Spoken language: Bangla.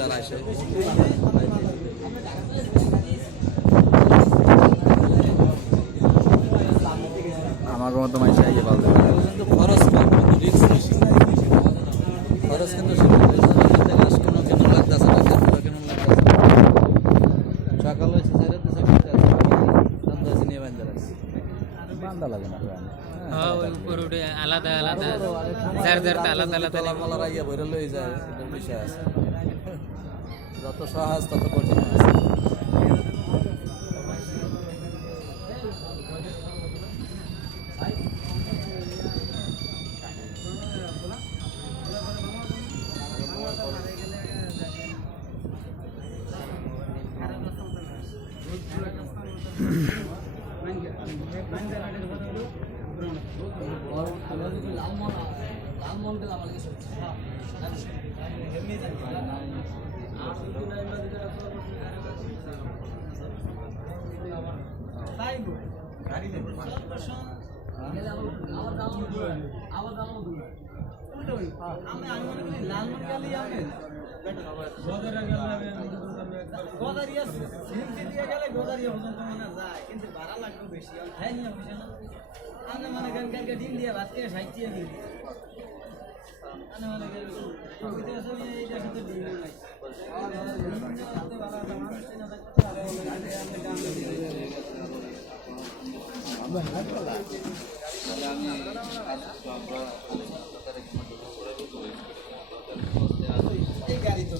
রেগুলার আসে। আমার মতো মাইসে আইয়ে পালতে পারে কিন্তু খরচ কম, কিন্তু রিস্ক বেশি। খরচ কিন্তু ঘাস কোনো কেন লাগতেছে না, খেতে কেন লাগতেছে না। সকাল হয়েছে সাইডে তো সন্ধ্যা হয়েছে নিয়ে বান্ধা লাগছে, বান্দা লাগে না ওই উপর উঠে আলাদা আলাদা যার যারটা আলাদা আলাদা তলার আইয়া বইরে লই যায়, এটার বিষয় আছে। যত সহজ তত কঠিন আছে। ডিম দিয়ে ভাত খেয়ে সাইটিয়ে দিই গাড়ি তো